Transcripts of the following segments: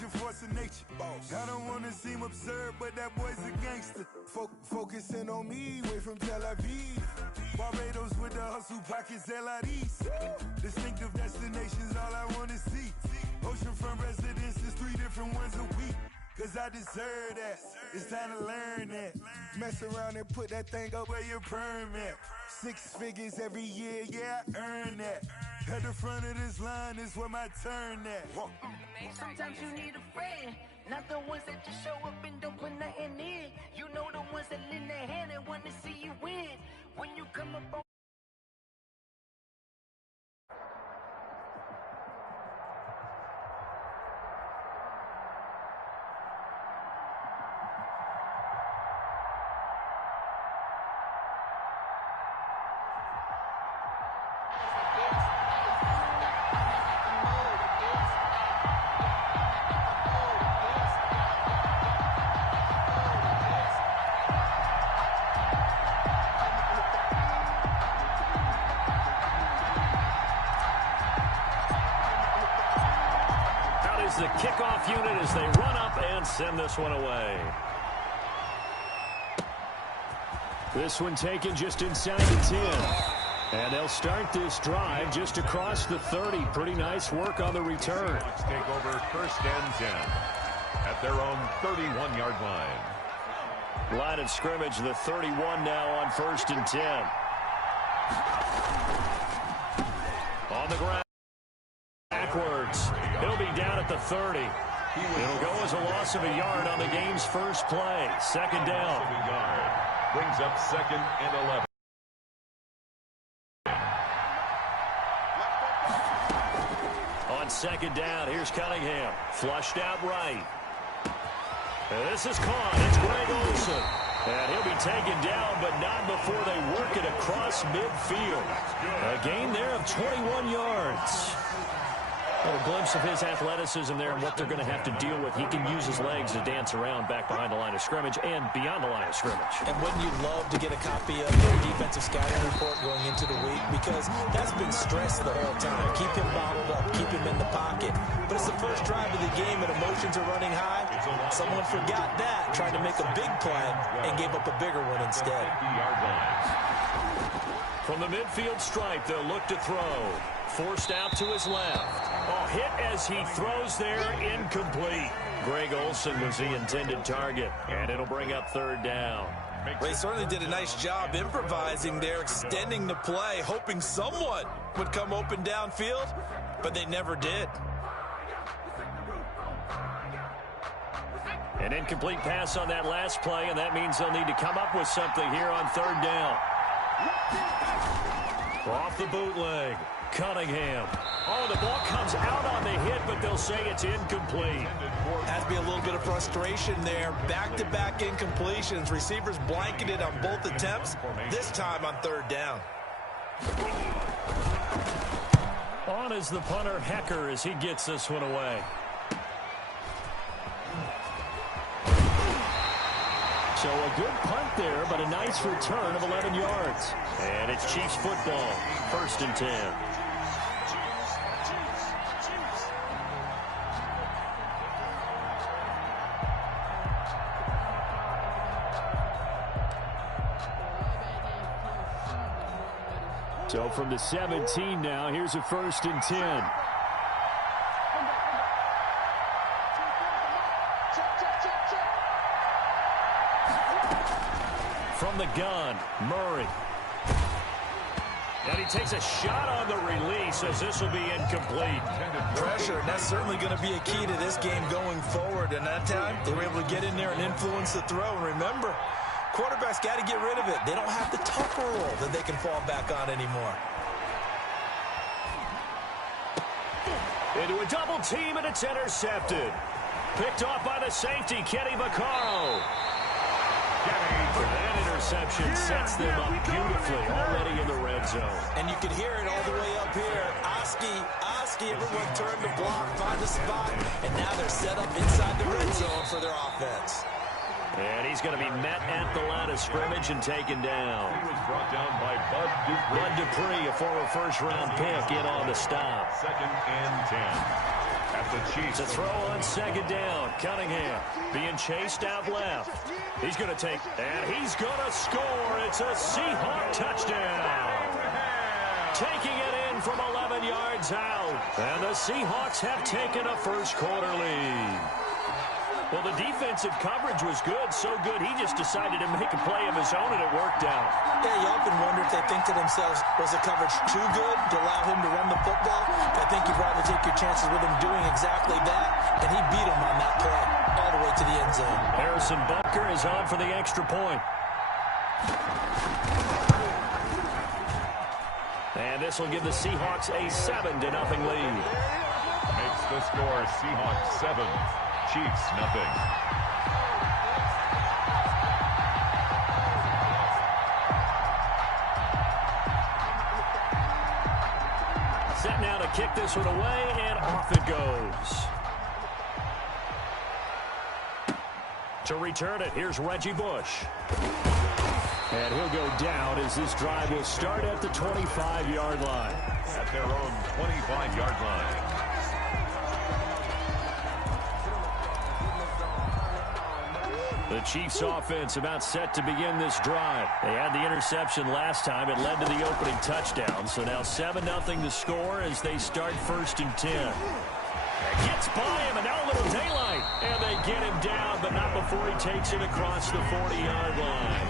Martial force of nature. I don't want to seem absurd, but that boy's a gangster. Focusing on me, way from Tel Aviv. Barbados with the hustle pockets, LIDs. Distinctive destinations, all I want to see. Oceanfront residences, 3 different ones a week. Cause I deserve that, it's time to learn that. Mess around and put that thing up where your permit. 6 figures every year, yeah, I earn that. At the front of this line is where my turn at. Sometimes you need a friend, not the ones that just show up and don't put nothing in. You know the ones that lend their hand and want to see you win. When you come up on the kickoff unit as they run up and send this one away. This one taken just inside the 10. And they'll start this drive just across the 30. Pretty nice work on the return. Let's take over 1st and 10 at their own 31-yard line. Line of scrimmage, the 31 now on 1st and 10. On the ground. Backwards. He'll be down at the 30. It'll go as a loss of a yard on the game's first play. 2nd down. Brings up 2nd and 11. On 2nd down, here's Cunningham. Flushed out right. And this is caught. It's Greg Olsen. And he'll be taken down, but not before they work it across midfield. A gain there of 21 yards. A glimpse of his athleticism there and what they're going to have to deal with. He can use his legs to dance around back behind the line of scrimmage and beyond the line of scrimmage. And wouldn't you love to get a copy of their defensive scouting report going into the week? Because that's been stressed the whole time. Keep him bottled up. Keep him in the pocket. But it's the first drive of the game and emotions are running high. Someone forgot that, tried to make a big play and gave up a bigger one instead. From the midfield stripe, they'll look to throw. Forced out to his left. Oh, hit as he throws there, incomplete. Greg Olsen was the intended target, and it'll bring up 3rd down. They certainly did a nice job improvising there, extending the play, hoping someone would come open downfield, but they never did. An incomplete pass on that last play, and that means they'll need to come up with something here on 3rd down. Off the bootleg. Cunningham. Oh, the ball comes out on the hit, but they'll say it's incomplete. Has to be a little bit of frustration there. Back-to-back incompletions. Receivers blanketed on both attempts, this time on 3rd down. On is the punter, Hecker, as he gets this one away. So a good punt there, but a nice return of 11 yards. And it's Chiefs football, 1st and 10. So from the 17 now, here's a 1st and 10. From the gun, Murray. And he takes a shot on the release as this will be incomplete. Pressure, and that's certainly going to be a key to this game going forward. And that time, they were able to get in there and influence the throw. And remember, quarterbacks got to get rid of it. They don't have the tougher role that they can fall back on anymore. Into a double team, and it's intercepted. Picked off by the safety, Kenny Vaccaro. That interception sets them up beautifully already in the red zone. And you can hear it all the way up here. Oski, everyone turned to block, find the spot, and now they're set up inside the red zone for their offense. And he's going to be met at the line of scrimmage and taken down. He was brought down by Bud Dupree. Bud Dupree, a former first-round pick, in on the stop. 2nd and 10. at the Chiefs. To throw on second down. Cunningham being chased out left. He's going to take, and he's going to score. It's a Seahawk touchdown. Taking it in from 11 yards out. And the Seahawks have taken a first quarter lead. Well, the defensive coverage was good, so good he just decided to make a play of his own, and it worked out. Yeah, you often wonder if they think to themselves, was the coverage too good to allow him to run the football? I think you'd rather take your chances with him doing exactly that, and he beat him on that play all the way to the end zone. Harrison Butker is on for the extra point. And this will give the Seahawks a 7-0 lead. Makes the score Seahawks 7, Chiefs nothing. Set now to kick this one away, and off it goes. To return it, here's Reggie Bush. And he'll go down as this drive will start at the 25-yard line. At their own 25-yard line. The Chiefs offense about set to begin this drive. They had the interception last time. It led to the opening touchdown. So now 7-0 to score as they start 1st and 10. Gets by him, and now a little daylight. And they get him down, but not before he takes it across the 40-yard line.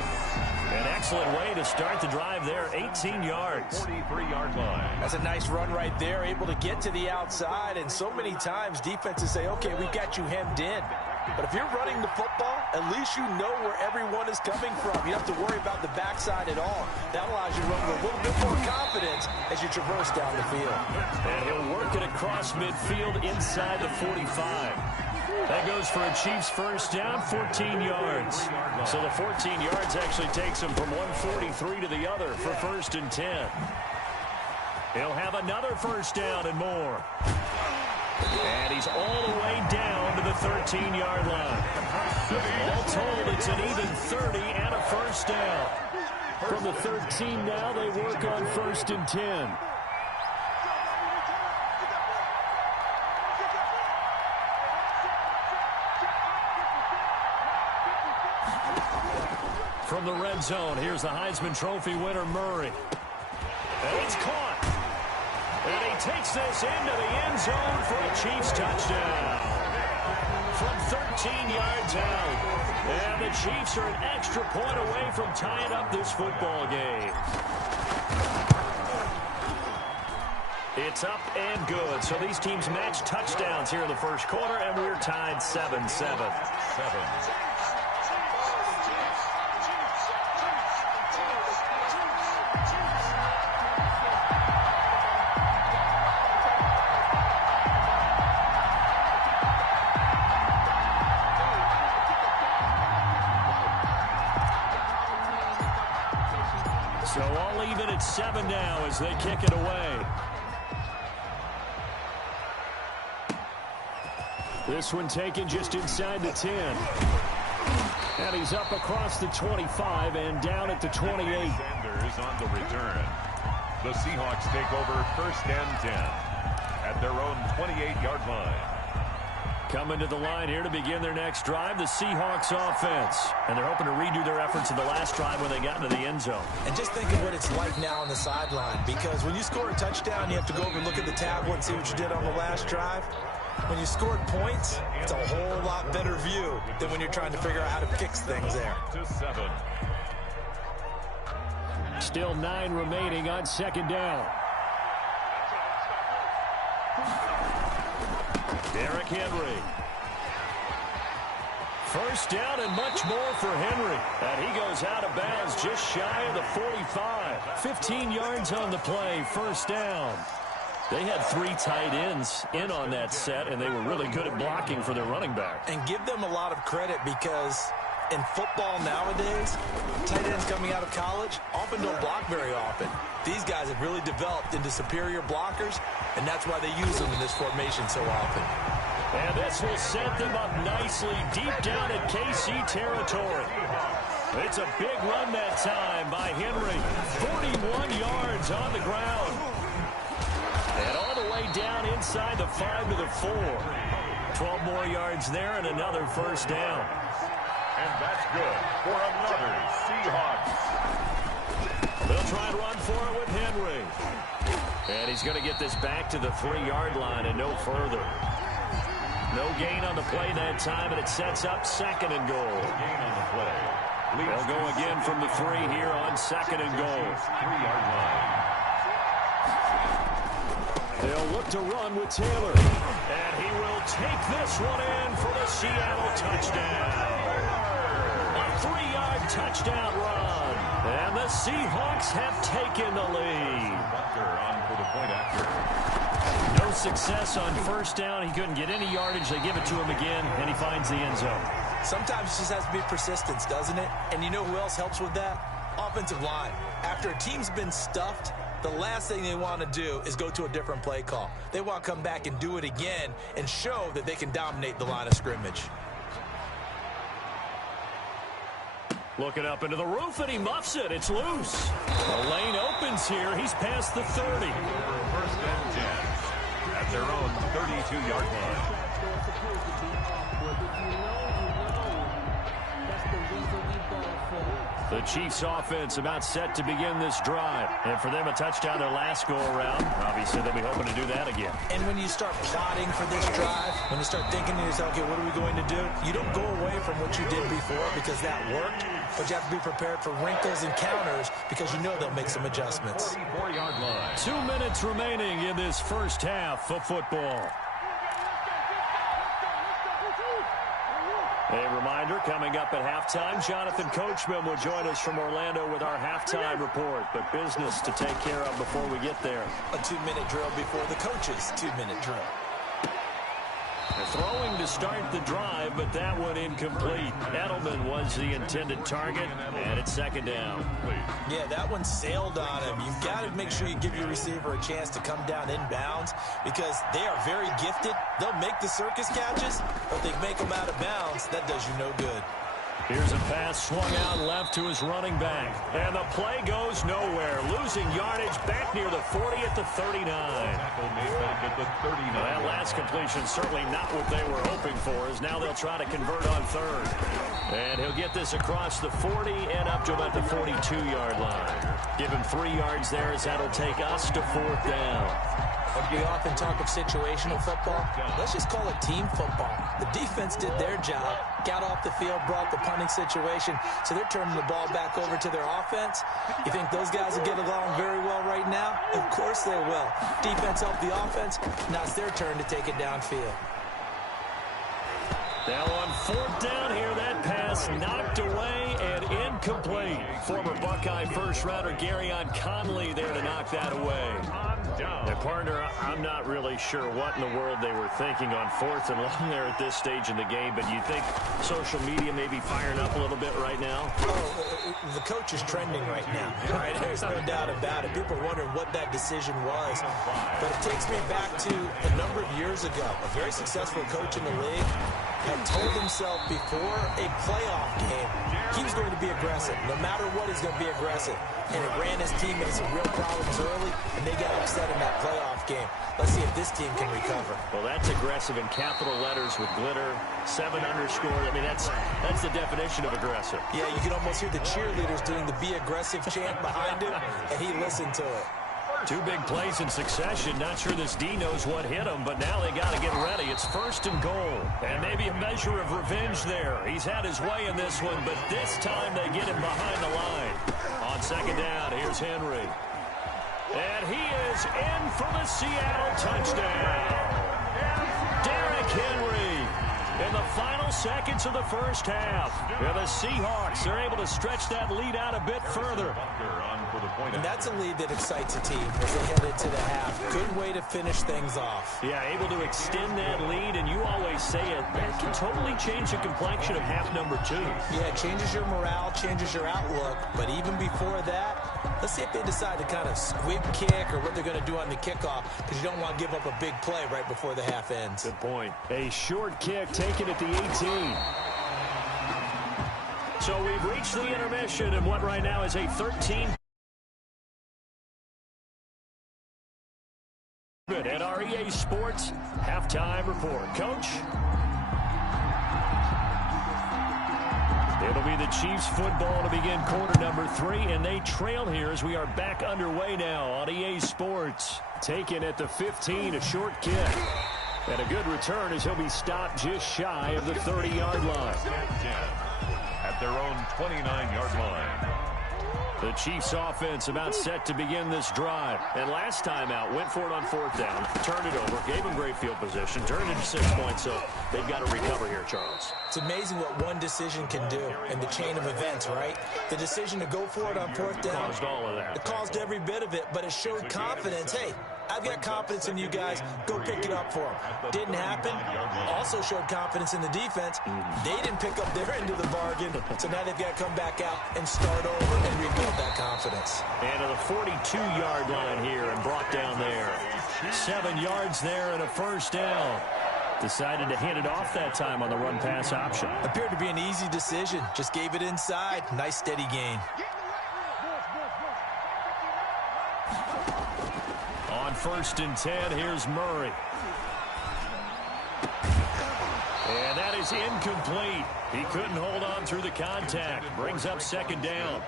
An excellent way to start the drive there, 18 yards. 43-yard line. That's a nice run right there, able to get to the outside. And so many times defenses say, okay, we've got you hemmed in. But if you're running the football, at least you know where everyone is coming from. You don't have to worry about the backside at all. That allows you to run with a little bit more confidence as you traverse down the field. And he'll work it across midfield inside the 45. That goes for a Chiefs first down, 14 yards. So the 14 yards actually takes him from 143 to the other for 1st and 10. He'll have another first down and more. And he's all the way down to the 13-yard line. All told, it's an even 30 and a first down. From the 13 now, they work on 1st and 10. From the red zone, here's the Heisman Trophy winner, Murray. And it's caught. And he takes this into the end zone for a Chiefs touchdown. From 13 yards out. And the Chiefs are an extra point away from tying up this football game. It's up and good. So these teams match touchdowns here in the first quarter, and we're tied 7-7. 7. So all even at 7 now as they kick it away. This one taken just inside the 10. And he's up across the 25 and down at the 28. Sanders on the return. The Seahawks take over 1st and 10 at their own 28-yard line. Coming to the line here to begin their next drive, the Seahawks offense. And they're hoping to redo their efforts in the last drive when they got into the end zone. And just think of what it's like now on the sideline, because when you score a touchdown, you have to go over and look at the tablet and see what you did on the last drive. When you scored points, it's a whole lot better view than when you're trying to figure out how to fix things there. To 7. Still 9 remaining on 2nd down. Derrick Henry. First down and much more for Henry. And he goes out of bounds just shy of the 45. 15 yards on the play, first down. They had 3 tight ends in on that set, and they were really good at blocking for their running back. And give them a lot of credit, because in football nowadays, tight ends coming out of college often don't block very often. These guys have really developed into superior blockers, and that's why they use them in this formation so often. And this will set them up nicely deep down at KC territory. It's a big run that time by Henry. 41 yards on the ground. And all the way way down inside the 5 to the 4. 12 more yards there and another first down. And that's good for another Seahawks. They'll try and run for it with Henry. And he's going to get this back to the 3-yard line and no further. No gain on the play that time, and it sets up 2nd and goal. No gain on the play. They'll go again from the 3 here on 2nd and goal. 3-yard line. They'll look to run with Taylor. And he will take this one in for the Seattle touchdown. A 3-yard touchdown run. And the Seahawks have taken the lead. On for the point after. No success on first down. He couldn't get any yardage. They give it to him again, and he finds the end zone. Sometimes it just has to be persistence, doesn't it? And you know who else helps with that? Offensive line. After a team's been stuffed, the last thing they want to do is go to a different play call. They want to come back and do it again and show that they can dominate the line of scrimmage. Looking up into the roof, and he muffs it. It's loose. The lane opens here. He's past the 30. First and 10 at their own 32-yard line. The Chiefs offense about set to begin this drive. And for them, a touchdown their last go-around. Obviously, they'll be hoping to do that again. And when you start plotting for this drive, when you start thinking to yourself, okay, what are we going to do? You don't go away from what you did before because that worked, but you have to be prepared for wrinkles and counters because you know they'll make some adjustments. 44-yard line. 2 minutes remaining in this first half of football. A reminder, coming up at halftime, Jonathan Coachman will join us from Orlando with our halftime report. But business to take care of before we get there. A 2-minute drill before the coach's 2-minute drill. Throwing to start the drive, but that one incomplete. Edelman was the intended target, and it's 2nd down. Yeah, that one sailed on him. You've got to make sure you give your receiver a chance to come down inbounds because they are very gifted. They'll make the circus catches, but if they make them out of bounds, that does you no good. Here's a pass swung out left to his running back. And the play goes nowhere. Losing yardage back near the 40 at the 39. Tackle made back at the 39. Well, that last completion certainly not what they were hoping for, as now they'll try to convert on 3rd. And he'll get this across the 40 and up to about the 42-yard line. Give him 3 yards there as that'll take us to 4th down. We often talk of situational football. Let's just call it team football. The defense did their job, got off the field, brought the punting situation, so they're turning the ball back over to their offense. You think those guys will get along very well right now? Of course they will. Defense helped the offense. Now it's their turn to take it downfield. Now on 4th down here, that pass knocked away and incomplete. Former Buckeye first-rounder Garyon Conley there to knock that away. Now, partner, I'm not really sure what in the world they were thinking on 4th and long there at this stage in the game, but you think social media may be firing up a little bit right now? Oh, the coach is trending right now. Right? There's no doubt about it. People are wondering what that decision was. But it takes me back to a number of years ago. A very successful coach in the league had told himself before a playoff game he was going to be aggressive. No matter what, he's going to be aggressive. And it ran his team into some real problems early, and they got upset in that playoff game. Let's see if this team can recover. Well, that's aggressive in capital letters with glitter, 7 underscore. I mean, that's the definition of aggressive. Yeah, you can almost hear the cheerleaders doing the be aggressive chant behind him, and he listened to it. 2 big plays in succession. Not sure this D knows what hit him, but now they got to get ready. It's 1st and goal. And maybe a measure of revenge there. He's had his way in this one, but this time they get him behind the line. On 2nd down, here's Henry. And he is in for the Seattle touchdown. Derrick Henry in the final seconds of the first half. Yeah, the Seahawks are able to stretch that lead out a bit further. And that's a lead that excites a team as they head into the half. Good way to finish things off. Yeah, able to extend that lead, and you always say it, that can totally change the complexion of half number 2. Yeah, it changes your morale, changes your outlook, but even before that, let's see if they decide to kind of squib kick or what they're going to do on the kickoff, because you don't want to give up a big play right before the half ends. Good point. A short kick taken at the 18. So we've reached the intermission in what right now is a 13. At our EA Sports Halftime Report. Coach? It'll be the Chiefs football to begin quarter number 3, and they trail here as we are back underway now on EA Sports. Taken at the 15, a short kick. And a good return as he'll be stopped just shy of the 30-yard line. At their own 29-yard line. The Chiefs offense about set to begin this drive. And last time out, went for it on 4th down, turned it over, gave them great field position, turned it into 6 points, so they've got to recover here, Charles. It's amazing what one decision can do in the chain of events, right? The decision to go for it on 4th down. Caused all of that. It caused every bit of it, but it showed confidence. Hey, I've got confidence in you guys. Go pick it up for them. Didn't happen. Also showed confidence in the defense. They didn't pick up their end of the bargain, so now they've got to come back out and start over and rebuild that confidence. And to the 42-yard line here and brought down there. 7 yards there and a first down. Decided to hand it off that time on the run-pass option. Appeared to be an easy decision. Just gave it inside. Nice steady gain. On 1st and 10, here's Murray. And that is incomplete. He couldn't hold on through the contact. Brings up 2nd down.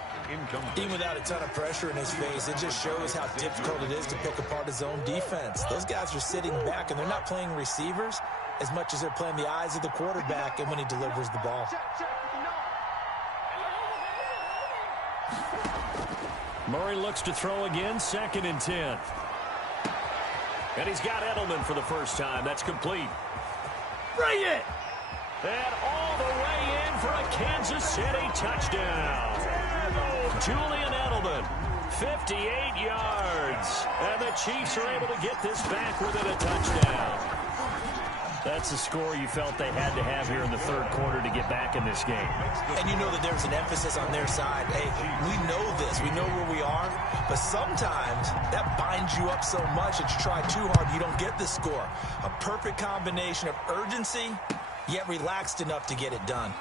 Even without a ton of pressure in his face, it just shows how difficult it is to pick apart his own defense. Those guys are sitting back, and they're not playing receivers as much as they're playing the eyes of the quarterback and when he delivers the ball. Murray looks to throw again, 2nd and 10. And he's got Edelman for the first time. That's complete. Bring it! And all the way in for a Kansas City touchdown. Julian Edelman, 58 yards. And the Chiefs are able to get this back within a touchdown. That's a score you felt they had to have here in the 3rd quarter to get back in this game. And you know that there's an emphasis on their side. Hey, we know this. We know where we are. But sometimes that binds you up so much that you try too hard, you don't get the score. A perfect combination of urgency, yet relaxed enough to get it done.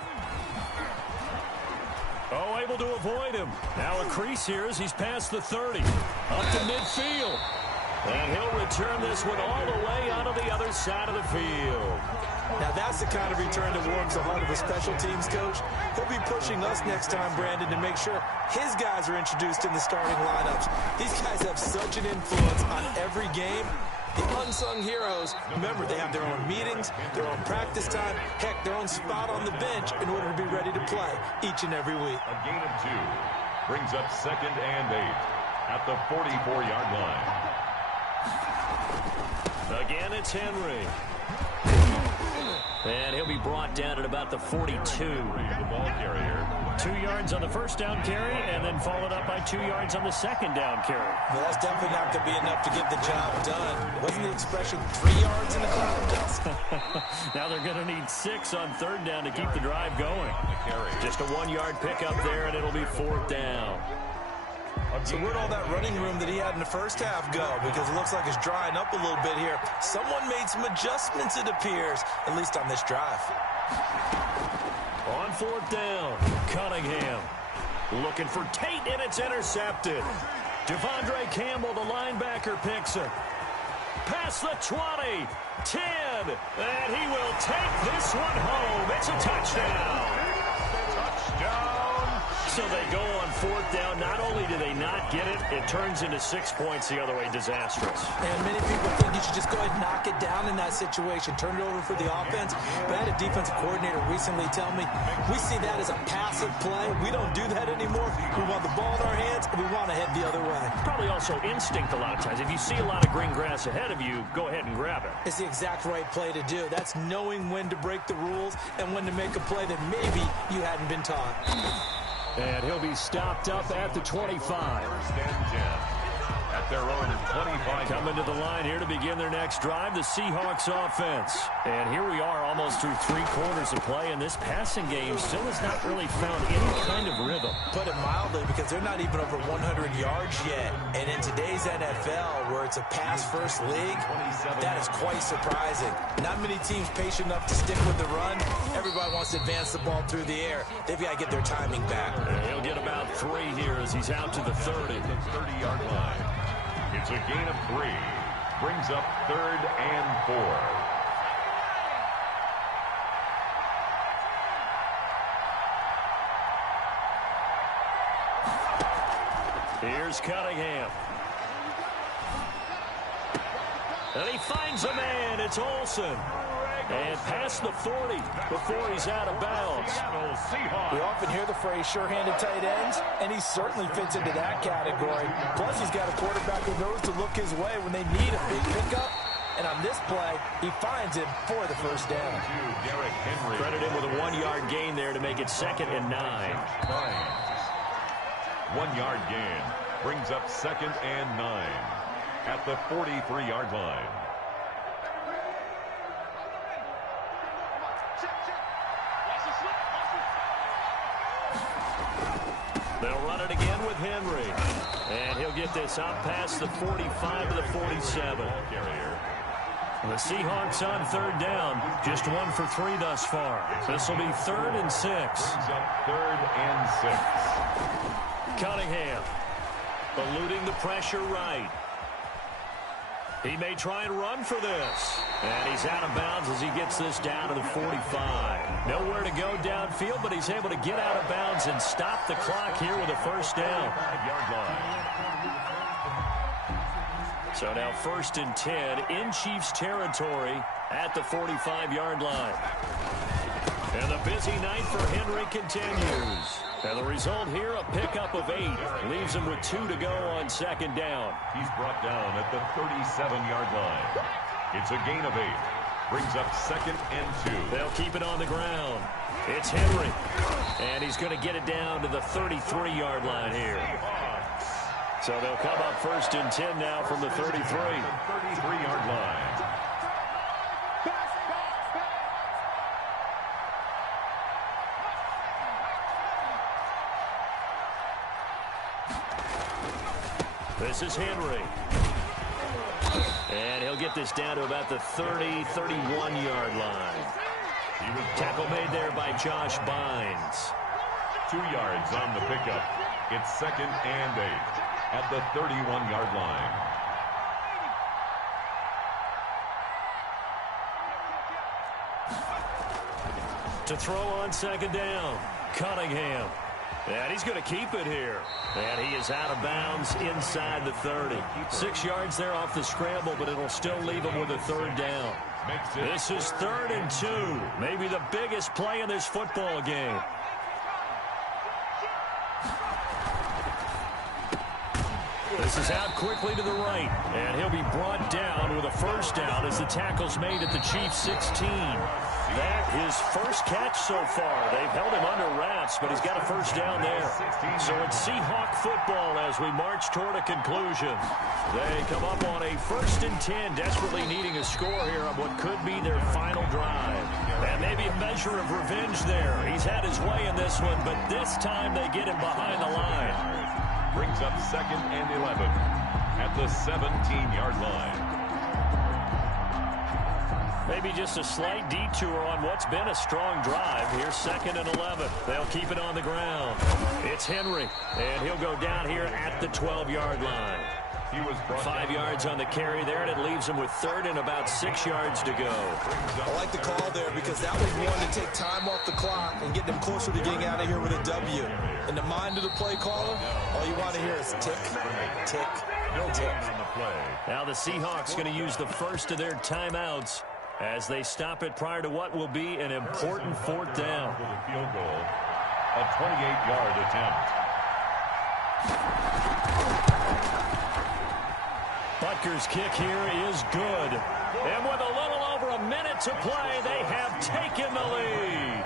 Oh, able to avoid him. Now a crease here as he's past the 30. Up to midfield. And he'll return this one all the way onto the other side of the field. Now that's the kind of return that warms the heart of a special teams coach. He'll be pushing us next time, Brandon, to make sure his guys are introduced in the starting lineups. These guys have such an influence on every game. The unsung heroes, remember, they have their own meetings, their own practice time, heck, their own spot on the bench in order to be ready to play each and every week. A gain of 2 brings up 2nd and 8 at the 44-yard line. Again, it's Henry. And he'll be brought down at about the 42. The ball carrier. 2 yards on the 1st down carry, and then followed up by 2 yards on the 2nd down carry. Well, that's definitely not going to be enough to get the job done. Wasn't the expression 3 yards in a cloud of dust? Now they're going to need 6 on 3rd down to keep the drive going. Just a 1-yard pickup there, and it'll be 4th down. So where'd all that running room that he had in the first half go? Because it looks like it's drying up a little bit here. Someone made some adjustments, it appears, at least on this drive. On 4th down, Cunningham looking for Tate, and it's intercepted. Devondre Campbell, the linebacker, picks it. Past the 20, 10, and he will take this one home. It's a touchdown. Touchdown. So they go on 4th down. Not only do they not get it, it turns into 6 points the other way. Disastrous. And many people think you should just go ahead and knock it down in that situation. Turn it over for the offense. But I had a defensive coordinator recently tell me, we see that as a passive play. We don't do that anymore. We want the ball in our hands, and we want to head the other way. Probably also instinct a lot of times. If you see a lot of green grass ahead of you, go ahead and grab it. It's the exact right play to do. That's knowing when to break the rules and when to make a play that maybe you hadn't been taught. And he'll be stopped up at the 25. 1st and 10 at their own 25. Coming to the line here to begin their next drive, the Seahawks offense. And here we are almost through 3 quarters of play, and this passing game still has not really found any kind of rhythm. Put it mildly, because they're not even over 100 yards yet. And in today's NFL, where it's a pass-first league, that is quite surprising. Not many teams patient enough to stick with the run. Everybody wants to advance the ball through the air. They've got to get their timing back. And he'll get about 3 here as he's out to the 30. The 30-yard line. It's a gain of 3. brings up 3rd and 4. Here's Cunningham. And he finds a man. It's Olsen. And past the 40 before he's out of bounds. We often hear the phrase sure-handed tight ends, and he certainly fits into that category. Plus, he's got a quarterback who knows to look his way when they need a big pickup. And on this play, he finds him for the first down. Credit him with a 1-yard gain there to make it 2nd and 9. 1-yard gain brings up 2nd and 9 at the 43-yard line. They'll run it again with Henry. And he'll get this out past the 45 to the 47. The Seahawks on 3rd down. Just 1 for 3 thus far. This will be 3rd and 6. Brings up 3rd and 6. Cunningham eluding the pressure right. He may try and run for this. And he's out of bounds as he gets this down to the 45. Nowhere to go downfield, but he's able to get out of bounds and stop the clock here with a first down. 5-yard line. So now 1st and 10 in Chiefs territory at the 45-yard line. And the busy night for Henry continues. And the result here, a pickup of 8. Leaves him with 2 to go on 2nd down. He's brought down at the 37-yard line. It's a gain of 8. Brings up 2nd and 2. They'll keep it on the ground. It's Henry. And he's going to get it down to the 33-yard line here. So they'll come up 1st and 10 now from the 33. 33-yard line. This is Henry. And he'll get this down to about the 30, 31-yard line. Tackle made there by Josh Bynes. 2 yards on the pickup. It's 2nd and 8 at the 31-yard line. To throw on 2nd down, Cunningham. And he's going to keep it here. And he is out of bounds inside the 30. 6 yards there off the scramble, but it'll still leave him with a 3rd down. This is 3rd and 2. Maybe the biggest play in this football game. This is out quickly to the right. And he'll be brought down with a first down as the tackle's made at the Chiefs' 16. That his first catch so far. They've held him under wraps, but he's got a first down there. So it's Seahawk football as we march toward a conclusion. They come up on a 1st and 10, desperately needing a score here on what could be their final drive. And maybe a measure of revenge there. He's had his way in this one, but this time they get him behind the line. Brings up 2nd and 11 at the 17-yard line. Maybe just a slight detour on what's been a strong drive. Here's 2nd and 11. They'll keep it on the ground. It's Henry, and he'll go down here at the 12-yard line. He was 5 yards on the carry there, and it leaves him with 3rd and about 6 yards to go. I like the call there because that was one to take time off the clock and get them closer to getting out of here with a W. In the mind of the play caller, all you want to hear is tick, tick, tick. Now the Seahawks going to use the first of their timeouts as they stop it prior to what will be an important 4th down. Field goal, a 28-yard attempt. Butker's kick here is good. And with a little over a minute to play, they have taken the lead.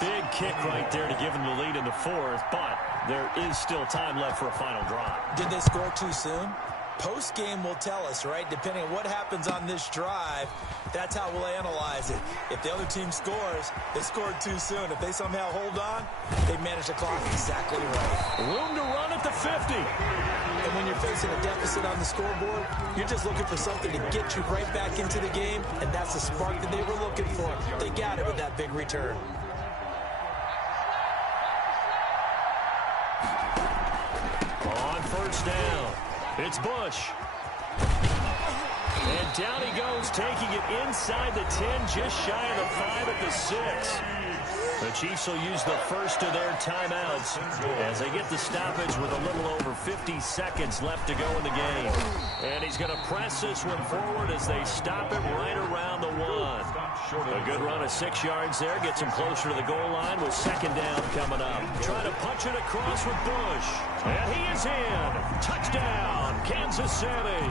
Big kick right there to give them the lead in the 4th, but there is still time left for a final drive. Did they score too soon? Post-game will tell us, right? Depending on what happens on this drive, that's how we'll analyze it. If the other team scores, they scored too soon. If they somehow hold on, they manage the clock exactly right. Room to run at the 50. And when you're facing a deficit on the scoreboard, you're just looking for something to get you right back into the game, and that's the spark that they were looking for. They got it with that big return. On 1st down, it's Bush. And down he goes, taking it inside the 10, just shy of the 5 at the 6. The Chiefs will use the first of their timeouts as they get the stoppage with a little over 50 seconds left to go in the game. And he's going to press this one forward as they stop it right around the 1. A good run of 6 yards there. Gets him closer to the goal line with second down coming up. Trying to punch it across with Bush. And he is in. Touchdown, Kansas City.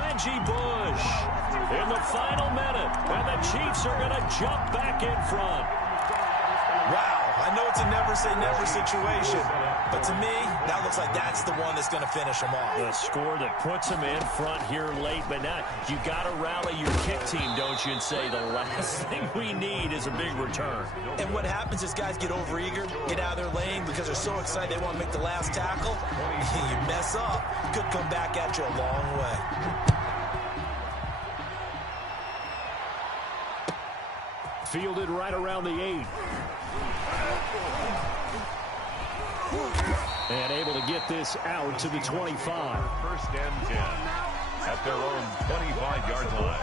Reggie Bush in the final minute. And the Chiefs are going to jump back in front. Wow, I know it's a never-say-never situation, but to me, that looks like that's the one that's going to finish them off. The score that puts them in front here late, but now you got to rally your kick team, don't you, and say the last thing we need is a big return. And what happens is guys get overeager, get out of their lane because they're so excited they want to make the last tackle. You mess up, could come back at you a long way. Fielded right around the 8. And able to get this out to the 25. First and 10 at their own 25-yard line.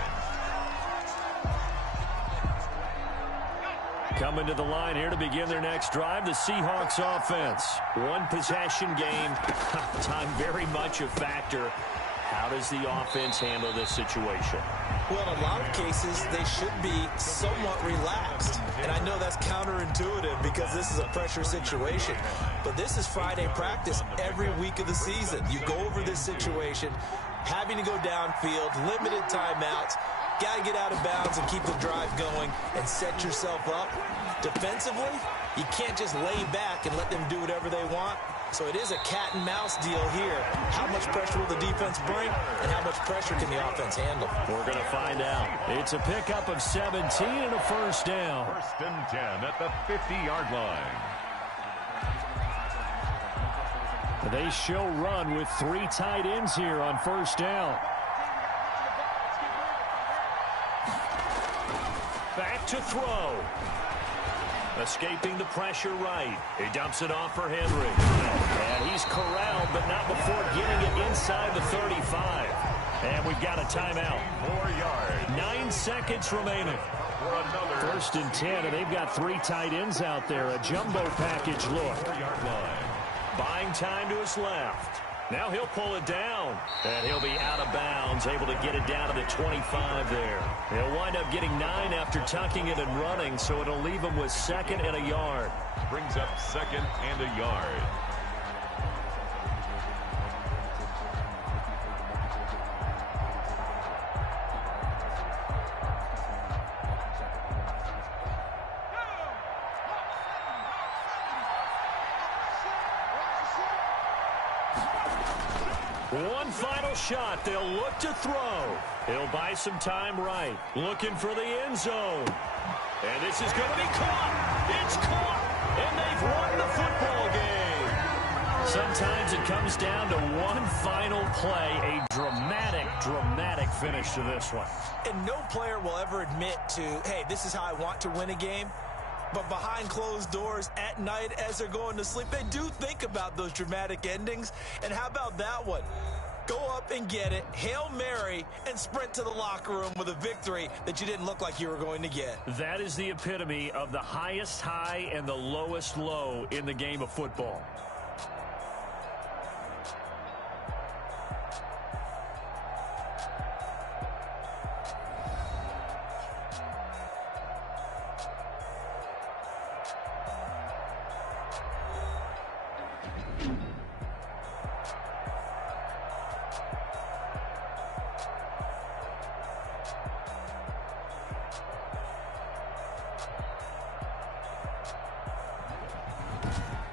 Coming to the line here to begin their next drive, the Seahawks offense. One possession game, time very much a factor. How does the offense handle this situation? Well, in a lot of cases, they should be somewhat relaxed. And I know that's counterintuitive because this is a pressure situation. But this is Friday practice every week of the season. You go over this situation, having to go downfield, limited timeouts, got to get out of bounds and keep the drive going and set yourself up. Defensively, you can't just lay back and let them do whatever they want. So it is a cat and mouse deal here. How much pressure will the defense bring, and how much pressure can the offense handle? We're going to find out. It's a pickup of 17 and a first down. First and 10 at the 50-yard line. They show run with 3 tight ends here on first down. Back to throw. Escaping the pressure right. He dumps it off for Henry. And he's corralled, but not before getting it inside the 35. And we've got a timeout. 4 yards. 9 seconds remaining. First and 10, and they've got 3 tight ends out there. A jumbo package look. 4-yard line. Buying time to his left. Now he'll pull it down, and he'll be out of bounds, able to get it down to the 25 there. He'll wind up getting 9 after tucking it and running, so it'll leave him with 2nd and a yard. Brings up 2nd and a yard. One final shot. They'll look to throw. He'll buy some time right. Looking for the end zone. And this is going to be caught. It's caught. And they've won the football game. Sometimes it comes down to one final play. A dramatic finish to this one. And no player will ever admit to, hey, this is how I want to win a game. But behind closed doors at night as they're going to sleep, they do think about those dramatic endings. And how about that one? Go up and get it, Hail Mary, and sprint to the locker room with a victory that you didn't look like you were going to get. That is the epitome of the highest high and the lowest low in the game of football.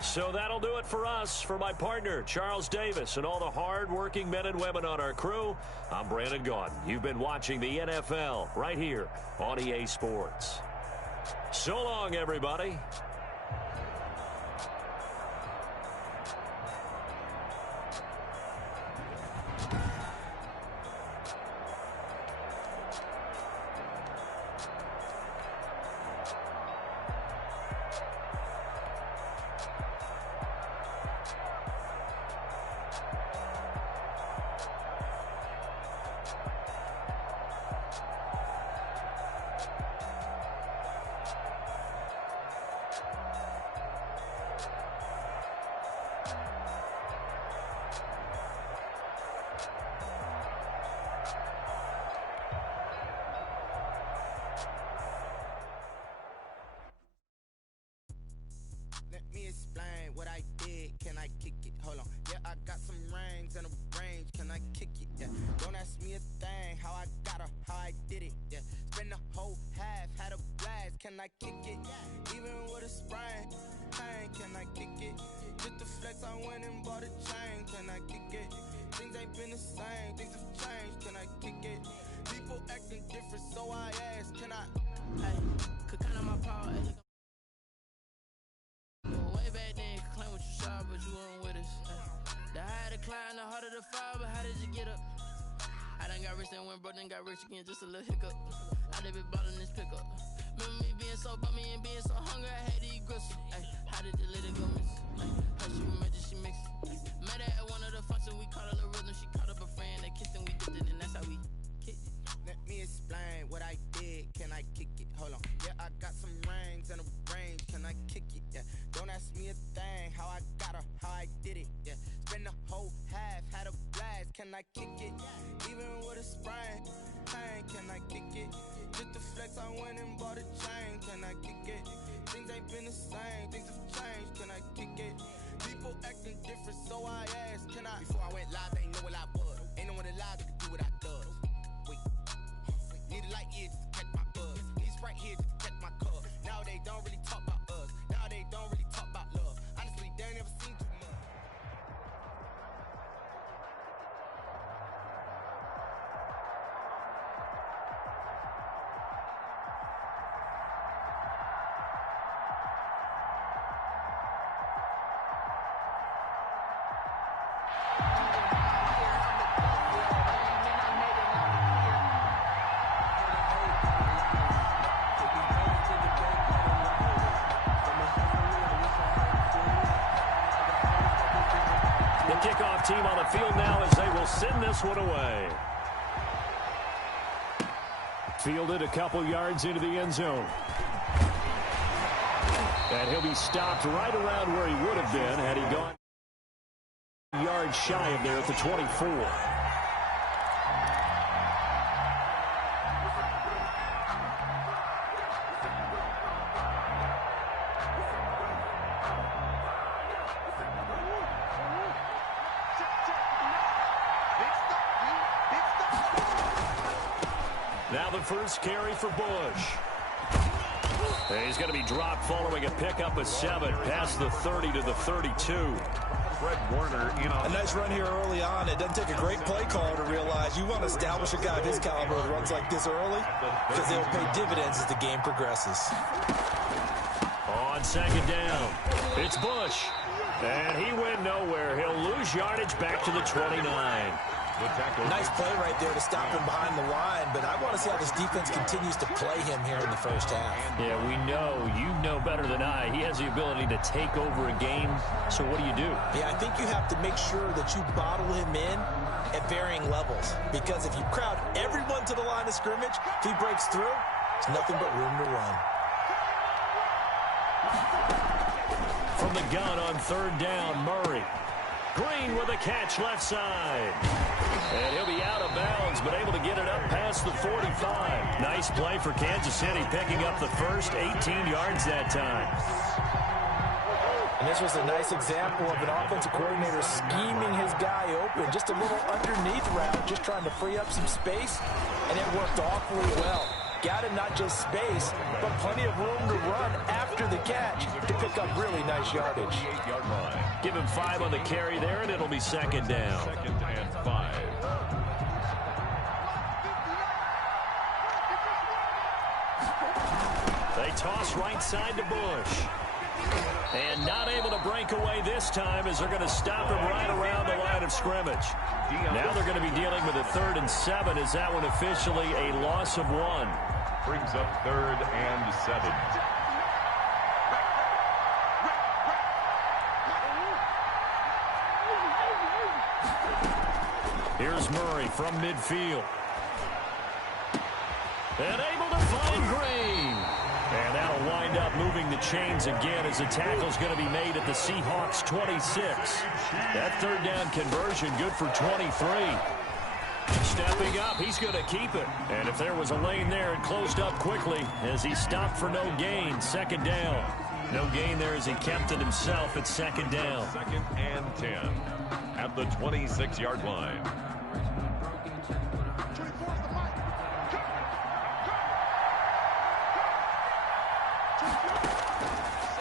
So that'll do it for us. For my partner, Charles Davis, and all the hard-working men and women on our crew, I'm Brandon Gaudin. You've been watching the NFL right here on EA Sports. So long, everybody. I kick it? Hold on. Yeah, I got some rings and a range. Can I kick it? Yeah. Don't ask me a thing. How I got her, how I did it. Yeah. Spend the whole half, had a blast. Can I kick it? Even with a sprain, pain. Can I kick it? Just to flex, I went and bought a chain. Can I kick it? Things ain't been the same. Things have changed. Can I kick it? People acting different, so I ask. Can I? Hey, could count on my power. Way back then, could claim what you saw, but you weren't with us. The higher the climb, the harder the fall, but how did you get up? I done got rich and went broke, then got rich again, just a little hiccup. I done been ballin' this pickup. Remember me being so bummy and being so hungry, I had to eat gristle. Ay, how did the lady go miss? Ay, how she remember she mixed it. Met her at one of the functions, we caught her the rhythm. She caught up a friend, they kissed and we dipped it, and that's how we kicked it. Let me explain what I did. Can I kick it? Hold on. Yeah, I got some rings and a range. Can I kick it? Yeah. Don't ask me a thing. How I got her, how I did it. Yeah. Spend the whole half, had a blast. Can I kick it? Even with a sprain, pain. Can I kick it? Just to flex, I went and bought a chain. Can I kick it? Things ain't been the same. Things have changed. Can I kick it? People acting different, so I asked. Can I? Before I went live, they ain't know what I was. Ain't no one alive that could do what I does. Wait. Need a light here just to catch my buzz. Need Sprite here just to catch my cup. Now they don't really talk about us. Now they don't really talk about love. Honestly, they ain't never seen too much. Kickoff team on the field now as they will send this one away. Fielded a couple yards into the end zone. And he'll be stopped right around where he would have been had he gone yards shy of there at the 24. Now the first carry for Bush. He's going to be dropped following a pickup of 7 past the 30 to the 32. Fred Warner in on a nice run here early on. It doesn't take a great play caller to realize you want to establish a guy of his caliber that runs like this early because they'll pay dividends as the game progresses. On second down, it's Bush. And he went nowhere. He'll lose yardage back to the 29. Nice play right there to stop him behind the line, but I want to see how this defense continues to play him here in the first half. Yeah, we know. You know better than I. He has the ability to take over a game, so what do? Yeah, I think you have to make sure that you bottle him in at varying levels, because if you crowd everyone to the line of scrimmage, if he breaks through, it's nothing but room to run. From the gun on third down, Murray. Green with a catch left side. And he'll be out of bounds, but able to get it up past the 45. Nice play for Kansas City, picking up the first 18 yards that time. And this was a nice example of an offensive coordinator scheming his guy open. Just a little underneath route, just trying to free up some space, and it worked awfully well. Got him not just space, but plenty of room to run after the catch to pick up really nice yardage. Give him 5 on the carry there, and it'll be second down. 2nd and 5. They toss right side to Bush. And not able to break away this time as they're going to stop him right around the line of scrimmage. Now they're going to be dealing with a 3rd and 7 as that one officially a loss of 1. Brings up 3rd and 7. Here's Murray from midfield. And able to find Green. And that'll wind up moving the chains again as the tackle's going to be made at the Seahawks 26. That 3rd down conversion good for 23. Stepping up, he's going to keep it. And if there was a lane there, it closed up quickly as he stopped for no gain. 2nd down. No gain there as he kept it himself at second down. 2nd and 10 at the 26-yard line.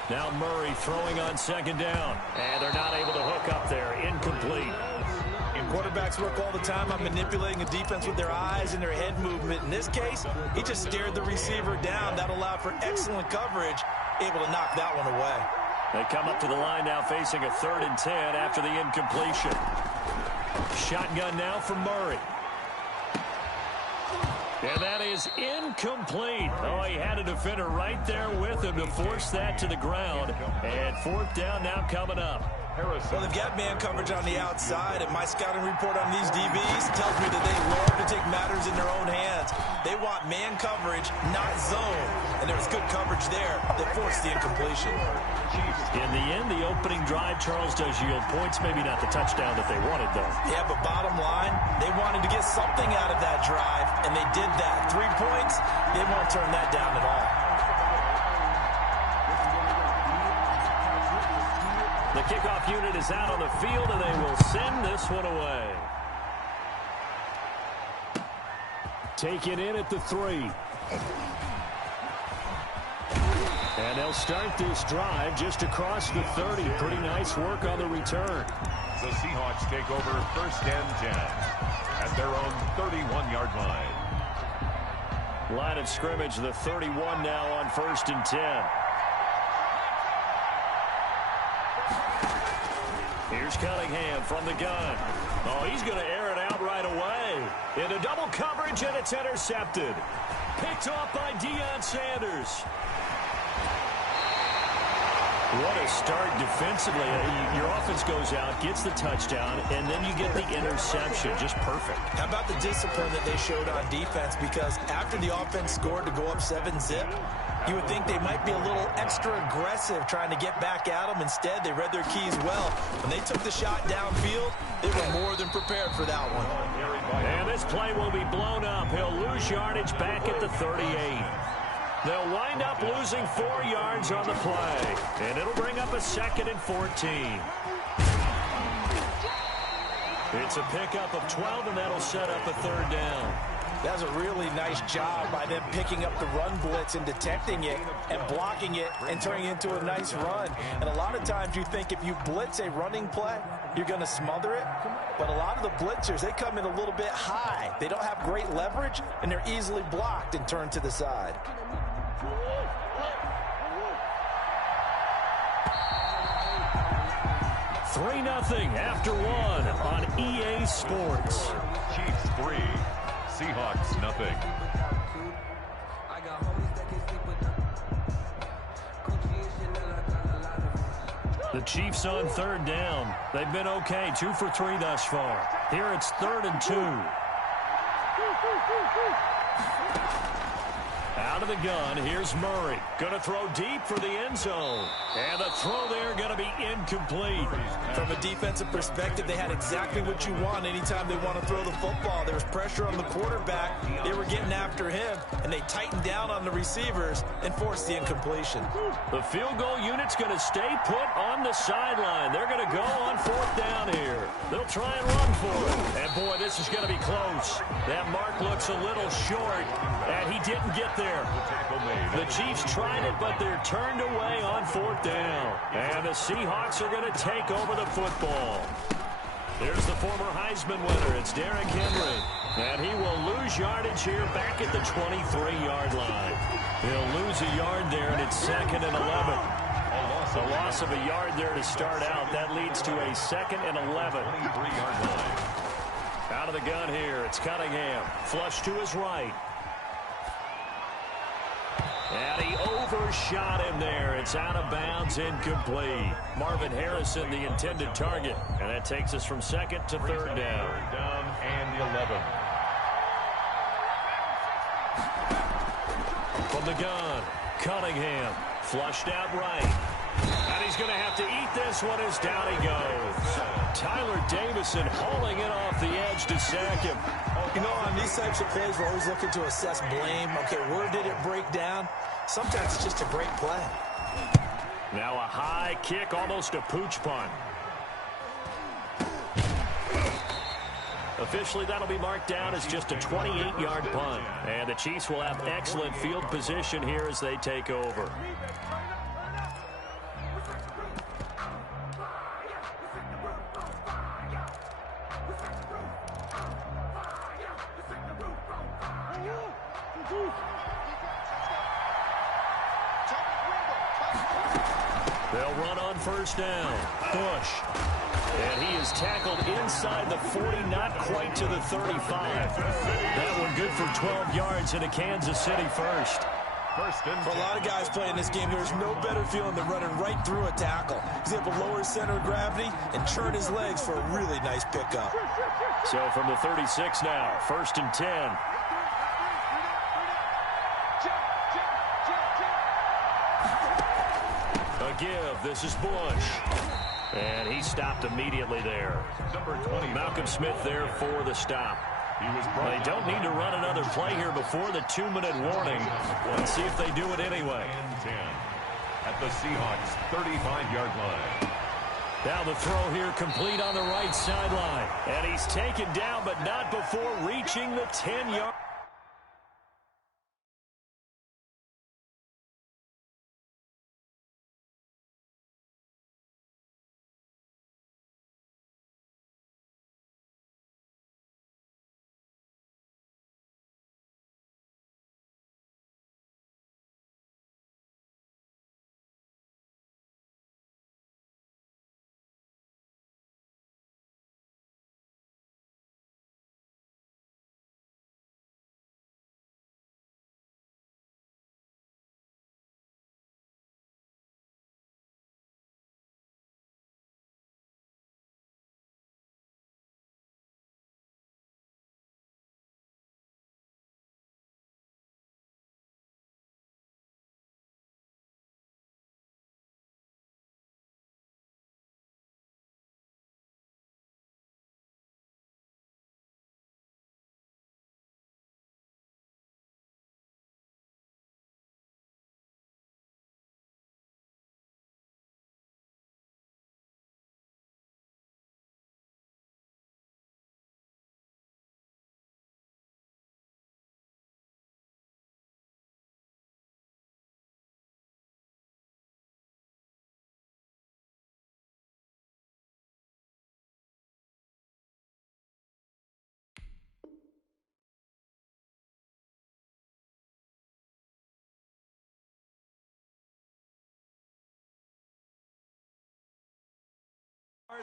Now Murray throwing on second down. And they're not able to hook up there. Incomplete. Quarterbacks work all the time on manipulating a defense with their eyes and their head movement. In this case, he just stared the receiver down. That allowed for excellent coverage, able to knock that one away. They come up to the line now facing a 3rd and 10 after the incompletion. Shotgun now for Murray. And that is incomplete. Oh, he had a defender right there with him to force that to the ground. And 4th down now coming up. Well, they've got man coverage on the outside, and my scouting report on these DBs tells me that they love to take matters in their own hands. They want man coverage, not zone. And there was good coverage there that forced the incompletion. In the end, the opening drive, Charles, does yield points. Maybe not the touchdown that they wanted, though. Yeah, but bottom line, they wanted to get something out of that drive, and they did that. 3 points, they won't turn that down at all. The kickoff unit is out on the field, and they will send this one away. Taken in at the 3. And they'll start this drive just across the 30. Pretty nice work on the return. The Seahawks take over 1st and 10 at their own 31-yard line. Line of scrimmage, the 31 now on 1st and 10. Here's Cunningham from the gun. Oh, he's going to air it out right away. Into double coverage, and it's intercepted. Picked off by Deion Sanders. What a start defensively. Your offense goes out, gets the touchdown, and then you get the interception. Just perfect. How about the discipline that they showed on defense? Because after the offense scored to go up 7-zip, you would think they might be a little extra aggressive trying to get back at them. Instead, they read their keys well. When they took the shot downfield, they were more than prepared for that one. And this play will be blown up. He'll lose yardage back at the 38. They'll wind up losing 4 yards on the play. And it'll bring up a 2nd and 14. It's a pickup of 12, and that'll set up a 3rd down. That's a really nice job by them picking up the run blitz and detecting it and blocking it and turning it into a nice run. And a lot of times you think if you blitz a running play, you're going to smother it. But a lot of the blitzers, they come in a little bit high. They don't have great leverage, and they're easily blocked and turned to the side. Three 0 after one on EA Sports. Chiefs 3, Seahawks 0. The Chiefs on 3rd down. They've been okay, 2 for 3 thus far. Here it's 3rd and 2. Out of the gun, here's Murray. Going to throw deep for the end zone. And the throw there going to be incomplete. From a defensive perspective, they had exactly what you want anytime they want to throw the football. There was pressure on the quarterback. They were getting after him, and they tightened down on the receivers and forced the incompletion. The field goal unit's going to stay put on the sideline. They're going to go on 4th down here. They'll try and run for it. And, boy, this is going to be close. That mark looks a little short, and he didn't get there. The Chiefs tried it, but they're turned away on 4th down. And the Seahawks are going to take over the football. There's the former Heisman winner. It's Derrick Henry. And he will lose yardage here back at the 23-yard line. He'll lose a yard there, and it's 2nd and 11. A loss of a yard there to start out. That leads to a 2nd and 11. 23-yard line. Out of the gun here, it's Cunningham. Flush to his right. And he overshot him there. It's out of bounds, incomplete. Marvin Harrison, the intended target. And that takes us from 2nd to 3rd down. 3rd down and 11. From the gun, Cunningham. Flushed out right. And he's going to have to eat this one as down he goes. Tyler Davison hauling it off the edge to sack him. You know, on these types of plays, we're always looking to assess blame. Okay, where did it break down? Sometimes it's just a great play. Now a high kick, almost a pooch punt. Officially, that'll be marked down as just a 28-yard punt. And the Chiefs will have excellent field position here as they take over. They'll run on first down. Bush. And he is tackled inside the 40, not quite to the 35. That one good for 12 yards into Kansas City first. For a lot of guys playing this game, there's no better feeling than running right through a tackle. He's able to lower his center of gravity and turn his legs for a really nice pickup. So from the 36 now, 1st and 10. A give. This is Bush. And he stopped immediately there. Number 20. Malcolm Smith there for the stop. They don't need to run another play here before the 2-minute warning. Let's see if they do it anyway. 10 at the Seahawks 35-yard line. Now the throw here complete on the right sideline. And he's taken down, but not before reaching the 10-yard.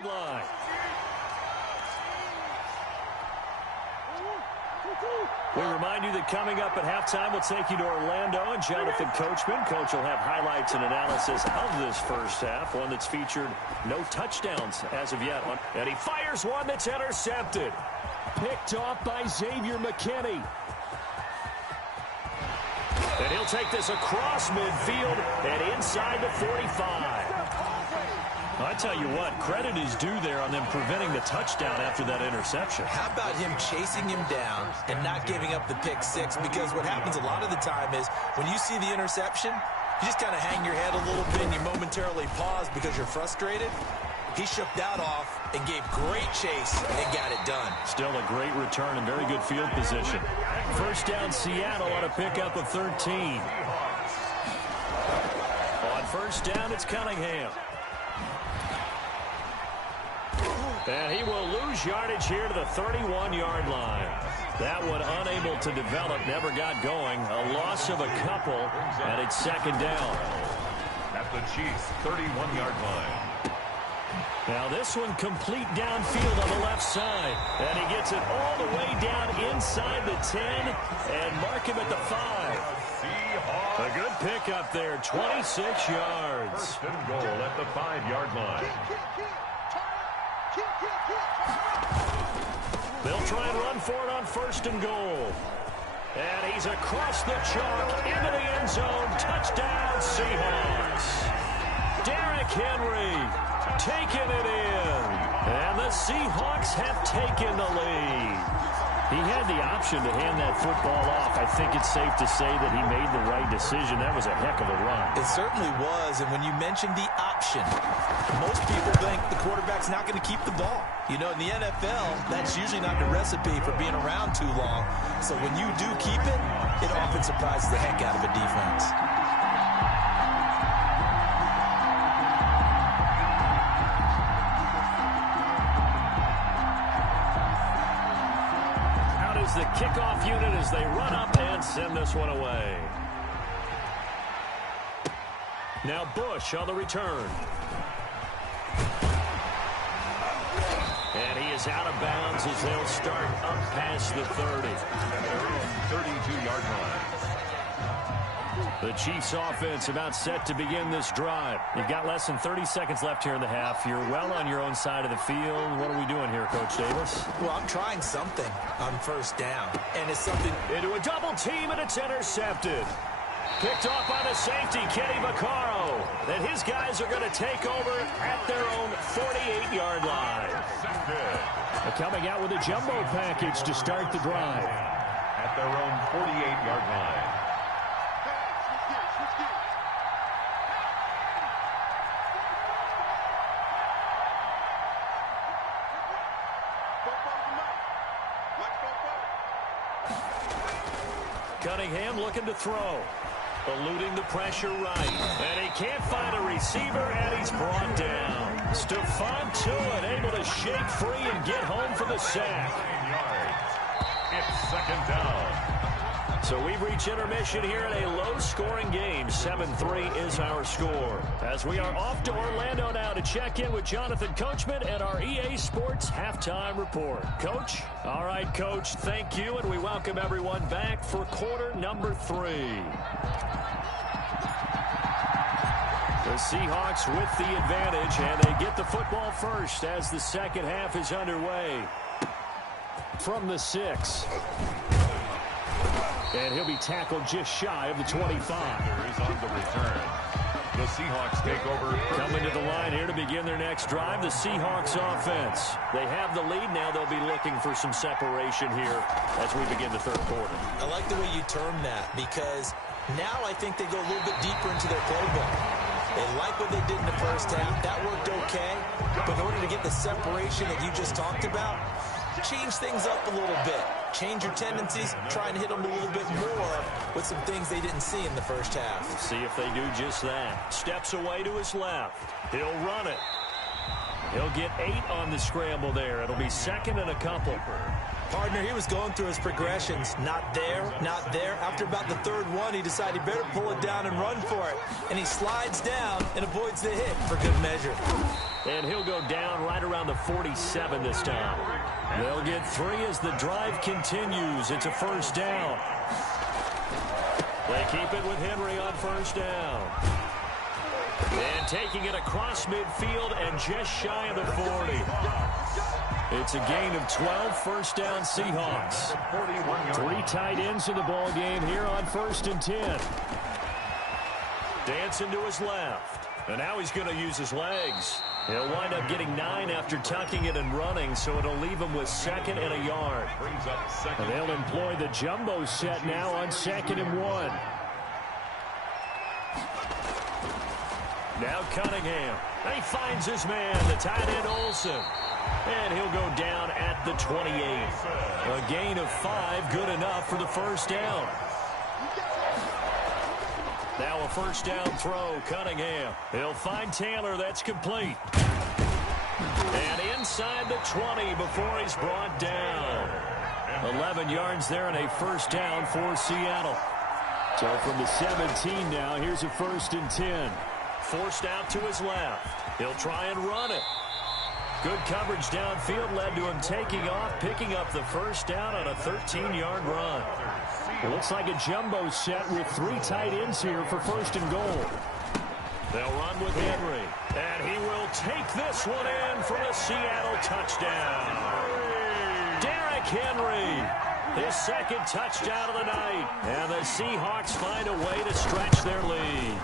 Line. We remind you that coming up at halftime, we'll take you to Orlando and Jonathan Coachman. Coach will have highlights and analysis of this first half, one that's featured no touchdowns as of yet. And he fires one that's intercepted. Picked off by Xavier McKinney. And he'll take this across midfield and inside the 45. I tell you what, credit is due there on them preventing the touchdown after that interception. How about him chasing him down and not giving up the pick six? Because what happens a lot of the time is when you see the interception, you just kind of hang your head a little bit and you momentarily pause because you're frustrated. He shook that off and gave great chase and got it done. Still a great return and very good field position. First down, Seattle on a pickup of 13. On first down, it's Cunningham. And he will lose yardage here to the 31-yard line. That one unable to develop, never got going. A loss of a couple, and it's second down. At the Chiefs' 31-yard line. Now this one complete downfield on the left side. And he gets it all the way down inside the 10 and mark him at the 5. A good pickup there, 26 yards. First and goal at the 5-yard line. They'll try and run for it on first and goal. And he's across the chalk into the end zone. Touchdown, Seahawks. Derrick Henry taking it in. And the Seahawks have taken the lead. He had the option to hand that football off. I think it's safe to say that he made the right decision. That was a heck of a run. It certainly was, and when you mentioned the option, most people think the quarterback's not going to keep the ball. You know, in the NFL, that's usually not the recipe for being around too long. So when you do keep it, it often surprises the heck out of a defense. The kickoff unit as they run up and send this one away. Now Bush on the return. And he is out of bounds as they'll start up past the 30. At their own 32-yard line. The Chiefs offense about set to begin this drive. You've got less than 30 seconds left here in the half. You're well on your own side of the field. What are we doing here, Coach Davis? Well, I'm trying something on first down, and it's something... Into a double team, and it's intercepted. Picked off by the safety, Kenny Vaccaro. And his guys are going to take over at their own 48-yard line. Coming out with a jumbo package to start the drive. At their own 48-yard line. Cunningham looking to throw. Eluding the pressure right. And he can't find a receiver, and he's brought down. Stephon Tuitt able to shake free and get home for the sack. 9 yards. It's second down. So we've reached intermission here in a low-scoring game. 7-3 is our score. As we are off to Orlando now to check in with Jonathan Coachman and our EA Sports Halftime Report. Coach? All right, Coach, thank you, and we welcome everyone back for quarter number 3. The Seahawks with the advantage, and they get the football first as the second half is underway. From the 6. And he'll be tackled just shy of the 25. Is on the return. The Seahawks take over. Coming to the line here to begin their next drive, the Seahawks offense. They have the lead now. They'll be looking for some separation here as we begin the third quarter. I like the way you term that, because now I think they go a little bit deeper into their playbook. They like what they did in the first half. That worked okay. But in order to get the separation that you just talked about, change things up a little bit. Change your tendencies, try and hit them a little bit more with some things they didn't see in the first half. See if they do just that. Steps away to his left. He'll run it. He'll get 8 on the scramble there. It'll be second and a couple. Partner, he was going through his progressions. Not there, not there. After about the third one, he decided he better pull it down and run for it. And he slides down and avoids the hit for good measure. And he'll go down right around the 47 this time. They'll get 3 as the drive continues. It's a first down. They keep it with Henry on first down. And taking it across midfield and just shy of the 40. It's a gain of 12, first down Seahawks. 3 tight ends in the ball game here on 1st and 10. Dancing to his left. And now he's going to use his legs. He'll wind up getting 9 after tucking it and running, so it'll leave him with 2nd and a yard. And they'll employ the jumbo set now on 2nd and 1. Now Cunningham. He finds his man, the tight end Olsen. And he'll go down at the 28. A gain of 5, good enough for the first down. Now a first down throw, Cunningham. He'll find Taylor, that's complete. And inside the 20 before he's brought down. 11 yards there and a first down for Seattle. So from the 17 now, here's a 1st and 10. Forced out to his left. He'll try and run it. Good coverage downfield led to him taking off, picking up the first down on a 13-yard run. It looks like a jumbo set with 3 tight ends here for 1st and goal. They'll run with Henry, and he will take this one in for a Seattle touchdown. Derrick Henry, his 2nd touchdown of the night, and the Seahawks find a way to stretch their lead.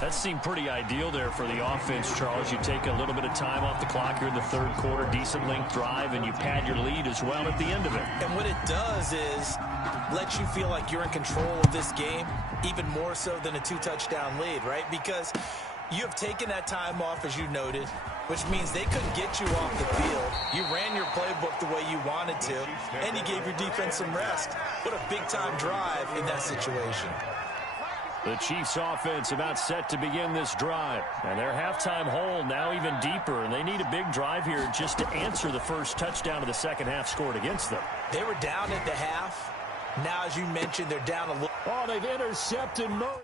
That seemed pretty ideal there for the offense, Charles. You take a little bit of time off the clock here in the third quarter, decent length drive, and you pad your lead as well at the end of it. And what it does is let you feel like you're in control of this game, even more so than a 2-touchdown lead, right? Because you have taken that time off, as you noted, which means they couldn't get you off the field. You ran your playbook the way you wanted to, and you gave your defense some rest. What a big-time drive in that situation. The Chiefs offense about set to begin this drive. And their halftime hole now even deeper. And they need a big drive here just to answer the first touchdown of the second half scored against them. They were down at the half. Now, as you mentioned, they're down a little. Oh, they've intercepted Murray.